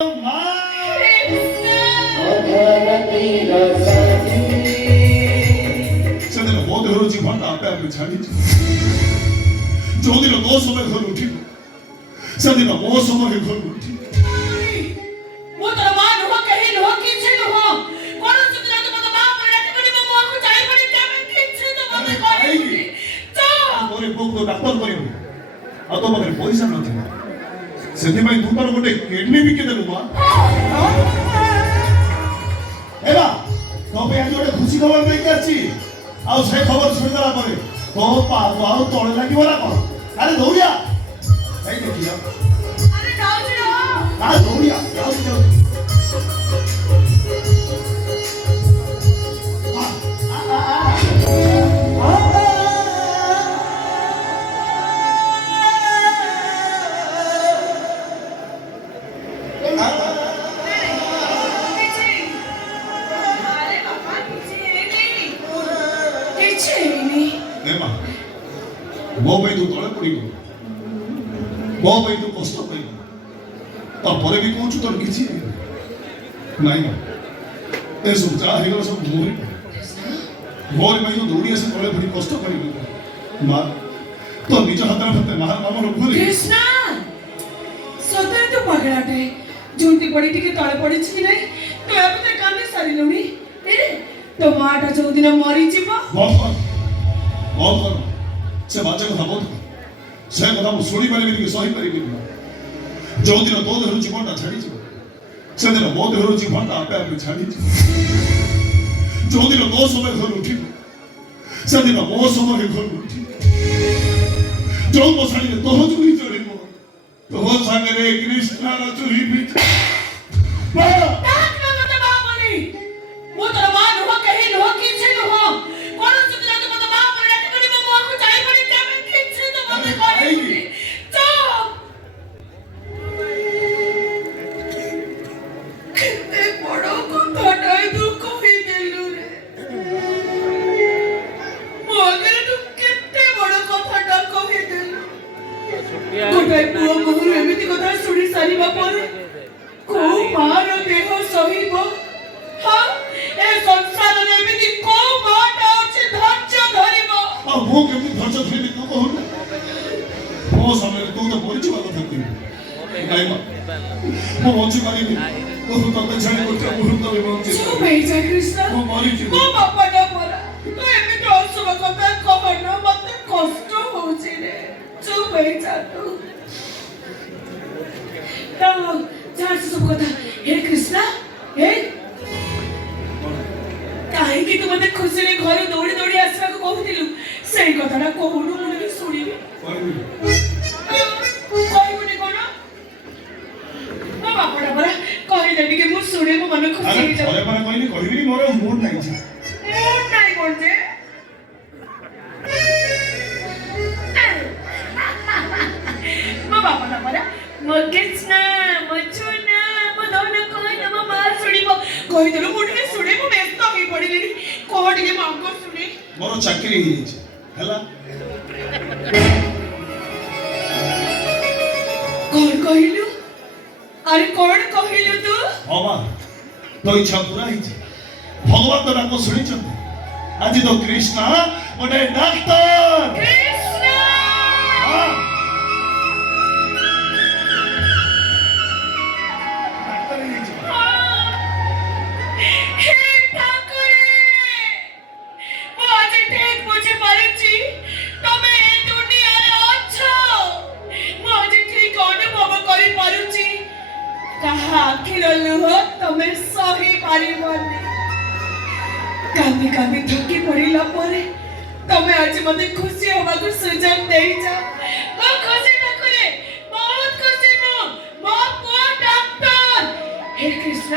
Adhaa Ratira Sathi. ସେଦିନ ମୋ ଦେହରୁ ଜୀବନଟା ଆପେ ଆପେ ଛାଡ଼ିଛି। ଯୋଉଦିନ ମୋ ସମୟ ଘରୁ ଉଠିବ ସେଦିନ ମୋ ସମୟ ଘରୁ ଉଠିବ। ମୁଁ ତୋର ମା ନୁହଁ, କେହି ନୁହଁ, କିଛି ନୁହଁ। କୌଣସି ଦିନ ତୁ ମତେ ମା ପରି ଡାକିବନି, ମୋ ମୁହଁକୁ ଚାହିଁବନି, କେବେ କିଛି ତୁ ମତେ କହିବୁନି। ମୋର ପୁଅକୁ ଡାକ୍ତର କରିବୁ ଆଉ ତୋ ପାଖରେ ପଇସା ନଥିଲା, ସେଥିପାଇଁ ତୁ ତୋର ଗୋଟେ କିଡନୀ ବିକିଦେଲୁ ମା। ହେଲା ତୋ ପାଇଁ ଆଜି ଗୋଟେ ଖୁସି ଖବର ଦେଇକି ଆସିଛି। ଆଉ ସେ ଖବର ଶୁଣିଦେଲା ପରେ ତୋ ପାଦ ଆଉ ତଳେ ଲାଗିବ ନା କଣ? ଆରେ ଦୌଡ଼ିଆ ଯାଇ ଦେଖିଆ। ଆରେ ଯାଉଛି ରହ। ଦୌଡ଼ିଆ ଯାଉଛି ଯାଉଛି। ମୋ ପାଇଁ ତୁ ତଳେ ପଡ଼ିଗଲୁ, ମୋ ପାଇଁ ତୁ କଷ୍ଟ ପାଇଲୁ, ତାପରେ ବି କହୁଛୁ ତୋର କିଛି ନାଇଁ ମା। ଏସବୁ ଯାହା ହେଇଗଲା ସବୁ ମୋରି ପାଇଁ ତୁ ଦୌଡ଼ି ଆସି ତଳେ ପଡ଼ି କଷ୍ଟ ପାଇଲୁ ମା। ତୋ ନିଜ ହାତରେ ମତେ ମା ମାମର ଭୁଲି। କୃଷ୍ଣ ସତରେ ତୁ ପାଗଳାଟେ, ଝୁଣ୍ଟି ପଡ଼ି ଟିକେ ତଳେ ପଡ଼ିଛି କି ନାହିଁ ତୁ ଏବେ କାନ୍ଦି ସାରିଲୁଣି। ତୋ ମାଟା ଯୋଉଦିନ ମରିଯିବ ସେ ବାଜେ କଥା ବହୁତ, ସେ କଥା ମୁଁ ଶୁଣିପାରିବିନି କି ସହିପାରିବିନି। ଯୋଉଦିନ ତୋ ଦେହରୁ ଜୀବନଟା ଛାଡ଼ିଯିବ ସେଦିନ ମୋ ଦେହରୁ ଜୀବନଟା ଆପେ ଆପେ ଛାଡ଼ିଯିବ। ଯୋଉଦିନ ତୋ ସମୟ ଘରୁ ଉଠିବ ସେଦିନ ମୋ ସମୟ ଘରୁ ଉଠିବ। ଯୋଉ ମଶାଣିରେ ତୋ ଚୁରି ଚଳିବ ତୋ ସାଙ୍ଗରେ କୃଷ୍ଣର ଚୁରି ବି। ମୁଁ ତୋର ମା ନୁହଁ, କେହି ନୁହଁ, କିଛି ନୁହଁ। କୌଣସି ଦିନ ତୁ ମତେ ମା ପରି ଡାକିବନି, ମୋ ମୁହଁକୁ ଚାହିଁବନି, କେବେ କିଛି ତୁ ମତେ କହିବୁନି। କେତେ ବଡ଼ କଥାଟାଏ ତୁ କହିଦେଲୁ ରେ। ମୋ ଆଗରେ ତୁ କେତେ ବଡ଼ କଥାଟା କହିଦେଲୁ। ଗୋଟାଏ ପୁଅ ମୁହଁରୁ ଏମିତି କଥା ଶୁଣି ସାରିବା ପରେ କୋଉ ମାର ଦେହ ସହିବ? ଏ ସଂସାରରେ ଏମିତି କୋଉ ମାଟା ଅଛି ଧୈର୍ଯ୍ୟ ଧରିବ? ଆଉ ମୁଁ କେମିତି ଧୈର୍ଯ୍ୟ ଧରିବି ତୁ କହୁନୁ? ମୋ ସମୟରେ ତୁ ତ ମରିଯିବା କଥା କହିବୁ। ନାଇଁ ମା, ମୁଁ ବଞ୍ଚି ପାରିବି। ତୁ ତତେ ଛାଡ଼ି ଗୋଟେ ମୁହୂର୍ତ୍ତ ବି ବଞ୍ଚି କୃଷ୍ଣ, ମୁଁ ମରିଯିବି। ମୋ ବାପାଟା ପରା ତୁ ଏମିତି ଅଶୁଭ କଥା କହନା, ମତେ କଷ୍ଟ ହଉଛି ରେ। ଚୁପ୍ ହେଇଯା ତୁ। ଯାହା ସବୁ କଥା ହେ କୃଷ୍ଣ, ହେ କାହିଁକି ତୁ ମତେ ଖୁସିରେ ଘରୁ ଦୌଡ଼ି ଦୌଡ଼ି ଆସିବାକୁ କହୁଥିଲୁ ସେଇ କଥାଟା କହୁନୁ, ମୁଁ ବି ଶୁଣିବି। କହିବୁନି କଣ? ମୋ ବାପାଟା ପରା କହିଦେବି କି ମୁଁ ଶୁଣେ, ମୋ ମନ ଖୁସି ହେଇଯାଉ। କହିବିନି, ମୋର ମୁଡ୍ ନାହିଁ। ମୁଡ୍ ନାହିଁ କଣ ଯେ? ମୋ ବାପାଟା ପରା ମୋ କୃଷ୍ଣ, ମୋ ଚୁନା, ମୋ ଧନ କହିଲେ ମୋ ମା ଶୁଣିବ କହିଦେଲୁ। ମୁଁ ଟିକେ ଶୁଣେ, ମୁଁ ବ୍ୟସ୍ତ ହେଇ ପଡ଼ିଲିଣି। କହ ଟିକେ ମାଙ୍କ ଶୁଣେ। ମୋର ଚାକିରି ହେଇଯାଇଛି ହେଲା। କଣ କହିଲୁ? ଆରେ କଣ କହିଲୁ ତୁ? ହଁ ମା, ତୋ ଇଚ୍ଛା ପୁରା ହେଇଛି। ଭଗବାନ ତ ଡାକ ଶୁଣିଛନ୍ତି। ଆଜି ତ କୃଷ୍ଣ ଗୋଟେ ଡାକ୍ତର। କୃଷ୍ଣ କାନ୍ଦି କାନ୍ଦି ଥକି ପଡ଼ିଲା ପରେ ତମେ ଆଜି ମତେ ଖୁସି ହବାକୁ ସୁଯୋଗ ଦେଇଛ। ମୋ ଖୁସି ଠାକୁରେ ବହୁତ ଖୁସି। ମୁଁ ମୋ ପୁଅ ଡାକ୍ତର। ହେ କୃଷ୍ଣ,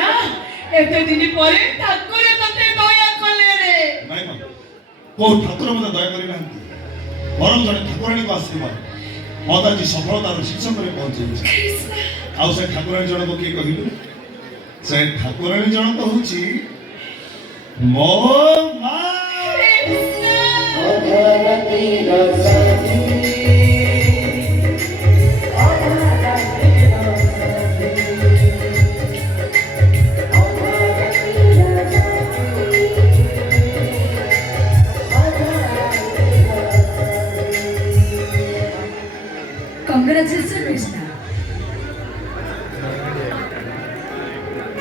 ଏତେ ଦିନ ପରେ ଠାକୁର ତତେ ଦୟା କଲେ ରେ। ନାଇଁ ମା, କୋଉ ଠାକୁର ମତେ ଦୟା କରିନାହାନ୍ତି, ବରଂ ଜଣେ ଠାକୁରାଣୀକୁ ଆଶୀର୍ବାଦ ମତେ ଆଜି ସଫଳତାର ଶୀର୍ଷକରେ ପହଞ୍ଚେଇଛି। ଆଉ ସେ ଠାକୁରାଣୀ ଜଣକ କିଏ କହିଲୁ? ସେ ଠାକୁରାଣୀ ଜଣକ ହଉଛି ମୋ ମା। Adhaa Ratira Sathi. Adhaa Ratira Sathi.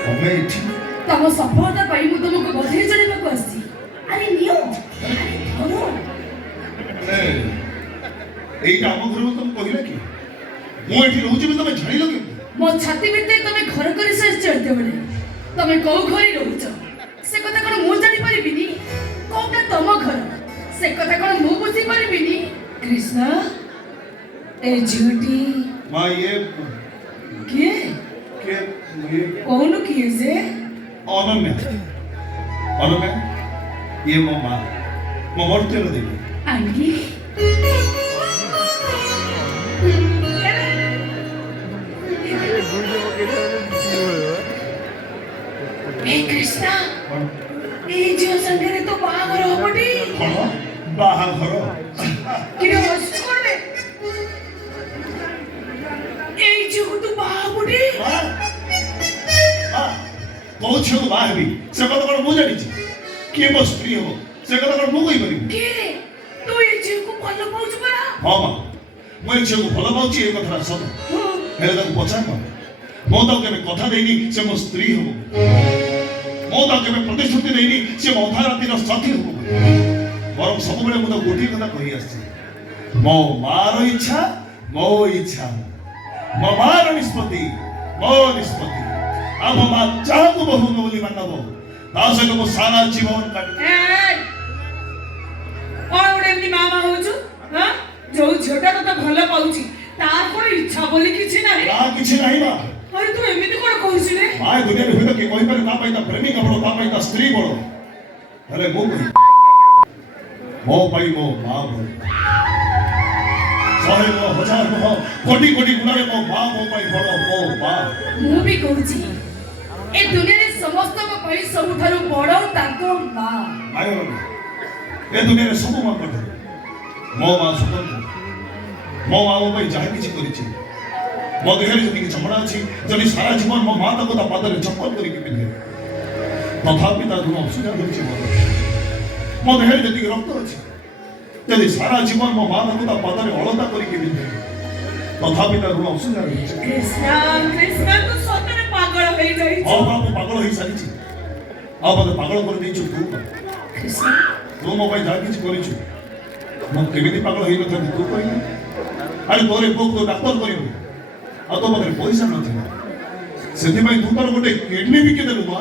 ତମେ ଏଠି ତମ ସଫଳତା ପାଇଁ ମୁଁ ତମକୁ ବଧେଇ ଜଣାଇବାକୁ ଆସିଛି। ଆରେ ନିଅ, ଆରେ ଧର। ଏଇଟା ଆମ ଘର ତମେ କହିଲା କି ମୁଁ ଏଠି ରହୁଛି ବୋଲି ତମେ ଜାଣିଲ କେମିତି? ମୋ ଛାତି ଭିତରେ ତମେ ଘର କରି ସାରିଛ ଯେତେବେଳେ ତମେ କୋଉ ଘରେ ରହୁଛ ସେ କଥା କଣ ମୁଁ ଜାଣିପାରିବିନି? କୋଉଟା ତମ ଘର ସେ କଥା କଣ ମୁଁ ବୁଝିପାରିବିନି? କୃଷ୍ଣ ଏ ଝିଅଟି ମା ଇଏ କିଏ? କହୁନୁ କିଏ ସେ? ଅନନ୍ୟା। ଅନନ୍ୟା ଇଏ ମୋ ମା, ମୋ ମର୍ତ୍ତ୍ୟର ଦେବୀ। ଆଣ୍ଟି ଏ କୃଷ୍ଣ এই ঝিও সঙ্গে তো বাহাঘর হবটি। কଣ ବାହାଘର? কিরে হস করবে এই ঝিও তো বাহাবটি। କୋଉ ଝିଅକୁ ବାହା ହେବି ସେ କଥା କଣ ମୁଁ ଜାଣିଛି? କିଏ ମୋ ସ୍ତ୍ରୀ ହବ ସେ କଥା କଣ ମୁଁ କହିପାରିବି? କିରେ ତୁ এই ঝିଅକୁ ଭଲ ପାଉଛୁ ପରା? ହଁ ମା, ମୁଁ ଏ ଝିଅକୁ ଭଲ ପାଉଛି ଏ କଥାଟା ସତ। ହେଲେ ତାକୁ ପଚାର ମା, ମୁଁ ତାକୁ କେବେ କଥା ଦେଇନି ସେ ମୋ ସ୍ତ୍ରୀ ହବ। ମୁଁ ତାକୁ କେବେ ପ୍ରତିଶ୍ରୁତି ଦେଇନି ସେ ମୋ ଅଧା ରାତିର ସାଥୀ ହବ। ବରଂ ସବୁବେଳେ ମୁଁ ତାକୁ ଗୋଟିଏ କଥା କହି ଆସିଛି, ମୋ ମାର ଇଚ୍ଛା ମୋ ଇଚ୍ଛା, ମୋ ମାର ନିଷ୍ପତ୍ତି ମୋ ନିଷ୍ପତ୍ତି। ଆଉ ମୋ ମା ଯାହାକୁ ବୋହୂ ବୋଲି ମାନିବ ତା ସହିତ ମୁଁ ସାରା ଜୀବନ କାଟିବି। କଣ ଗୋଟେ ଏମିତି ମା ହଉଛୁ? ଯୋଉ ଝିଅଟା ତତେ ଭଲ ପାଉଛି ତାର କଣ ଇଚ୍ଛା ବୋଲି କିଛି ନାହିଁ? ନା କିଛି ନାହିଁ ମା। ଆରେ ତୁ ଏମିତି କଣ କହୁଛୁ ରେ? ମା ଦୁନିଆରେ ହୁଏତ କିଏ କହିପାରେ ତା ପାଇଁ ତା ପ୍ରେମିକା ବଳ, ତା ପାଇଁ ତା ସ୍ତ୍ରୀ ବଳ, ହେଲେ ମୁଁ କହି ମୋ ପାଇଁ ମୋ ମା ବଳ। 100 ନୁହଁ, 1000 ନୁହଁ, କୋଟି କୋଟି ଗୁଣରେ ମୋ ମା ମୋ ପାଇଁ ବଡ଼। ମୋ ମା। ମୁଁ ବି କହୁଛି ଏ ଦୁନିଆରେ ସମସ୍ତଙ୍କ ପାଇଁ ସବୁଠାରୁ ବଡ଼ ତାଙ୍କ ମା। ଏ ଦୁନିଆରେ ସବୁ ମା ଠାରୁ ମୋ ମା ସ୍ୱତନ୍ତ୍ର। ମୋ ମା ମୋ ପାଇଁ ଯାହା କିଛି କରିଛି, ମୋ ଦେହରେ ଯେତିକି ଚମଡ଼ା ଅଛି, ଯଦି ସାରା ଜୀବନ ମୋ ମା ତାକୁ ତା ପାଦରେ ଚପଲ କରିକି ପିନ୍ଧେ ତଥାପି ତା ଋଣ ଅସୁବିଧା କରିଛି। ମୋ ଦେହରେ ଯେତିକି ରକ୍ତ ଅଛି, ଯଦି ସାରା ଜୀବନ ମୋ ମା ତାକୁ ତା ପାଦରେ ଅଳତା କରିକି ପିନ୍ଧେ ତଥାପି ତା ଋଣ ଅସୁବିଧା ରହିଛି। କୃଷ୍ଣ କୃଷ୍ଣ ତୁ ସତରେ ପାଗଳ ହେଇଯାଇଛୁ। ହଁ ମା, ମୁଁ ପାଗଳ ହେଇସାରିଛି। ଆଉ ମୋତେ ପାଗଳ କରିଦେଇଛୁ ତୁ। କୃଷ୍ଣ ତୁ ମୋ ପାଇଁ ଯାହା କିଛି କରିଛୁ ମୁଁ କେମିତି ପାଗଳ ହେଇନଥାନ୍ତି ତୁ କହିଲୁ? ଆରେ ତୋର ପୁଅକୁ ତୁ ଡାକ୍ତର କରିବୁ ଆଉ ତୋ ପାଖରେ ପଇସା ନଥିଲା, ସେଥିପାଇଁ ତୁ ତାର ଗୋଟେ କିଡନୀ ବିକି ଦେଲୁ ମା।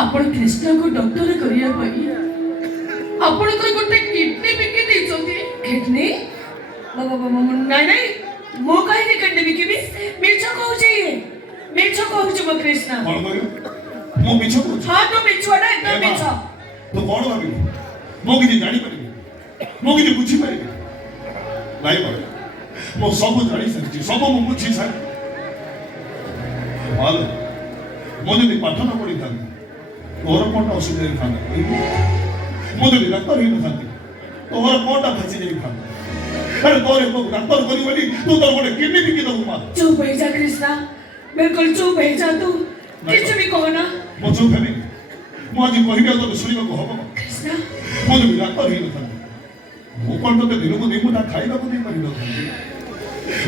ଆପଣ କୃଷ୍ଣକୁ ଡକ୍ଟର କରିବା ପାଇଁ ଆପଣଙ୍କର ଗୋଟେ କିଡନୀ ବିକି ଦେଇଛନ୍ତି। କିଡନୀ? ନାଇଁ ନାଇଁ, ମୁଁ କାହିଁକି କିଡନୀ ବିକିବି? ମିଛ କହୁଛି, ମିଛ କହୁଛି ମୋ କୃଷ୍ଣ। କଣ କହିଲୁ? ମୁଁ ମିଛ କହୁଛି? ହଁ ତୁ ମିଛୁଆଟା, ଏକଦମ ମିଛ। ତୁ କଣ ଭାବିଲୁ ମୁଁ କିଛି ଜାଣିପାରିବି, ମୁଁ କିଛି ବୁଝିପାରିବି? ନାଇଁ ମା, ମୁଁ ସବୁ ଜାଣି ସାରିଛି, ସବୁ ମୁଁ ବୁଝି ସାରିଛି। ମୁଁ ଯଦି ପାଠ ନ ପଢିଥାନ୍ତି ତୋର କଣଟା ଅସୁବିଧା ହେଇଥାନ୍ତା? ମୁଁ ଯଦି ଡାକ୍ତର ହେଇନଥାନ୍ତି ତୋର କଣଟା ଭାସି ଯାଇଥାନ୍ତା? ଆରେ ତୋର ପୁଅକୁ ଡାକ୍ତର କରିବ ବୋଲି ତୁ ତୋର ଗୋଟେ କିଡନୀ ବିକି ଦବୁ ମା। ଚୁପ ହେଇଯା କୃଷ୍ଣ, ବିଲକୁଲ ଚୁପ ହେଇଯା। ତୁ କିଛି ବି କହନା। ମୁଁ ଚୁପ ହେବିନି। ମୁଁ ଆଜି କହିବି ଆଉ ତୋତେ ଶୁଣିବାକୁ ହବ। କୃଷ୍ଣ ମୁଁ ଯଦି ଡାକ୍ତର ହେଇନଥାନ୍ତି ମୁଁ କଣ ତୋତେ ଦିନକୁ 2 ମୁଠା ଖାଇବାକୁ ଦେଇପାରିନଥାନ୍ତି?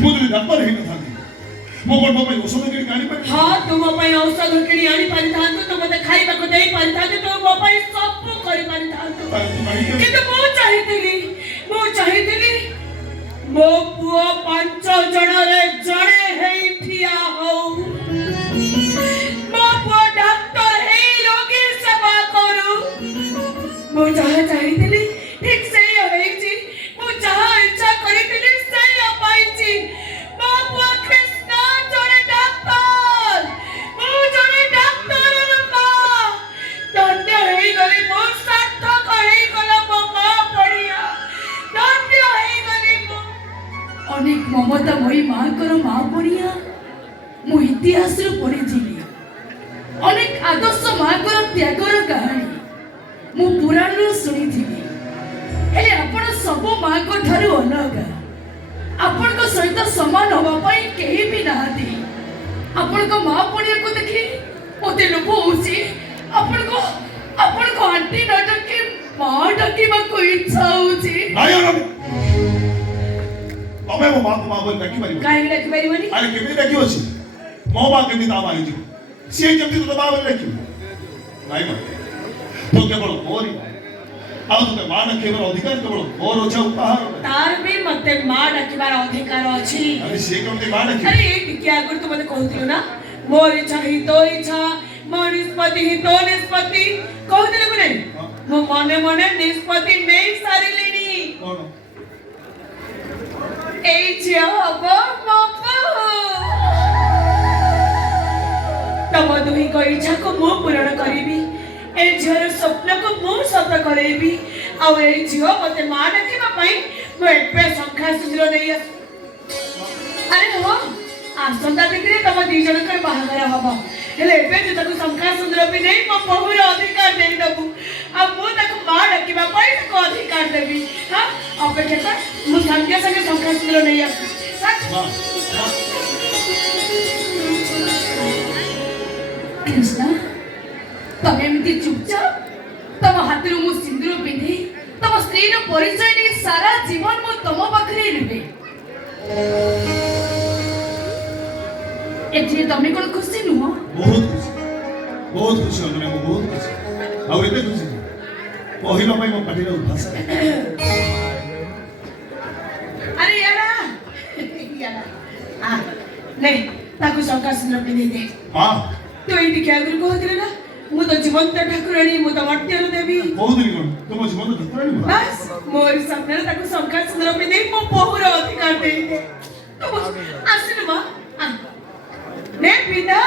ମୁଁ ଯଦି ଡାକ୍ତର ହେଇନଥାନ୍ତି ମୁଁ କଣ ମୋ ପାଇଁ ଔଷଧ କିଣିକି ଆଣିପାରିବି? ହଁ ତୁ ମୋ ପାଇଁ ଔଷଧ କିଣି ଆଣିପାରିଥାନ୍ତୁ, ତୁ ମୋତେ ଖାଇବାକୁ ଦେଇପାରିଥାନ୍ତୁ, ତୁ ମୋ ପାଇଁ ସବୁ କରିପାରିଥାନ୍ତୁ। କିନ୍ତୁ ମୁଁ ଚାହିଁଥିଲି ମୋ ପୁଅ 5 ଜଣରେ ଜଣେ ହେଇ ଠିଆ ହଉ। ମୋ ପୁଅ ଡାକ୍ତର ହେଇ ରୋଗୀ ସେବା କରୁ। ମୁଁ ଯାହା ଚାହିଁଥିଲି ଠିକ ସେଇଆ ହେଇଛି। ମୁଁ ଯାହା ଇଚ୍ଛା କରିଥିଲି ସେଇଆ ପାଇଛି। ମୋ ପୁଅ କୃଷ୍ଣ ଜଣେ ଡାକ୍ତର, ମୁଁ ଜଣେ ଡାକ୍ତରର ମା। ଧନ୍ୟ ହେଇଗଲି, ମୋ ସାର୍ଥକ ହେଇଗଲା ମୋ ମା ପଡ଼ିଆ। ଧନ୍ୟ ହେଇଗଲି ମୁଁ। ଅନେକ ମମତାମୟୀ ମାଙ୍କର ମା ପଡ଼ିଆ ମୁଁ ଇତିହାସରୁ ପଢ଼ିଥିଲି। ଅନେକ ଆଦର୍ଶ ମାଙ୍କର ତ୍ୟାଗର କାହାଣୀ ମୁଁ ପୁରାଣରୁ ଶୁଣିଥିଲି। ହେଲେ ଆପଣ ସବୁ ମାଙ୍କ ଠାରୁ ଅଲଗା। ଆପଣଙ୍କ ସହିତ ସମାନ ହବା ପାଇଁ କେହି ବି ନାହାନ୍ତି। अपन को मां पुणिया को देखी ओते लोभ होउची अपन को आंटी न डके मां डके मा को इच्छा होउची नाही हो तमे मो मां को मां बोल डकी मारी काहे डकी मारी बनी अरे केमी डकी होची मो मां केमी ता माई जी से केमी तो मां बोल डकी नाही मा तो केवल मोरी ଆଉ ତତେ ମା ଡାକିବାର ଅଧିକାର କେବଳ ମୋର ଅଛି ଉପହାର ତାର ବି ମତେ ମା ଡାକିବାର ଅଧିକାର ଅଛି ଆରେ ସେ କେମିତି ମା ଡାକିବ ଆରେ ଏ ଟିକେ ଆଗରୁ ତୁ ମତେ କହୁଥିଲୁ ନା ମୋର ଇଚ୍ଛା ହିଁ ତୋ ଇଚ୍ଛା ମୋ ନିଷ୍ପତ୍ତି ହିଁ ତୋ ନିଷ୍ପତ୍ତି କହୁଥିଲୁ କି ନାହିଁ ମୁଁ ମନେ ମନେ ନିଷ୍ପତ୍ତି ନେଇ ସାରିଲିଣି କଣ ଏଇ ଝିଅ ହବ ମୋ ବୋହୂ ତମ ଦୁହିଁଙ୍କ ଇଚ୍ଛାକୁ ମୁଁ ପୂରଣ କରିବି ए झर स्वप्न को मु सत करेबी आ ए झियो मते मा डकेबा पई मु एपे संख्या सुंदर नै अरे हो आसंता दिकरे तम दी जन कर बाहागर हबो हेले एपे जे तको संख्या सुंदर भी नै मो बहुर अधिकार देई दबु आ मु तको मा डकेबा पई तको अधिकार देबी हां अपेक्षा कर मु संख्या संगे संख्या सुंदर नै आस सच कृष्णा तमे एमती चुपचाप तम हाथ मु सिंदूर पिंधि तम स्त्री परिचय नहीं सारा जीवन मु तम पाखरे रहबे एथि तमे कोन खुशी नुह बहुत खुशी हो मैं बहुत खुशी आ एते खुशी पहिलो पई मो पाटिलो भाषा अरे यारा आ नहीं ताकू संका सुंदर पिंधि दे हां तो एठी क्या गुरु कहथिले ना मु तो जीवंत ठाकुराणी मु तो मट्यर देवी बहुत दिन कोन तुम जीवन ठाकुराणी बस मोर सपने ताको संका सुंदर पे दे मो बहुर अधिकार दे तो आसिन मा ने पिता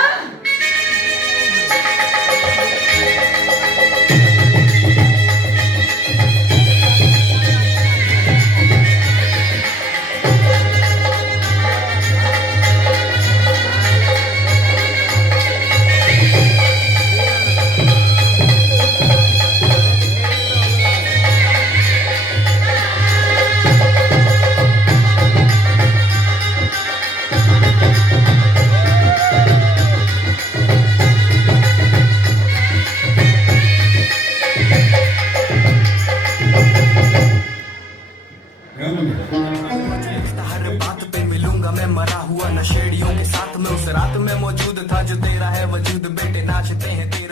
हर बात पे मिलूंगा मैं मरा हुआ नशेड़ियों के साथ में उस रात में मौजूद था जो तेरा है वजूद बेटे नाचते हैं तेरा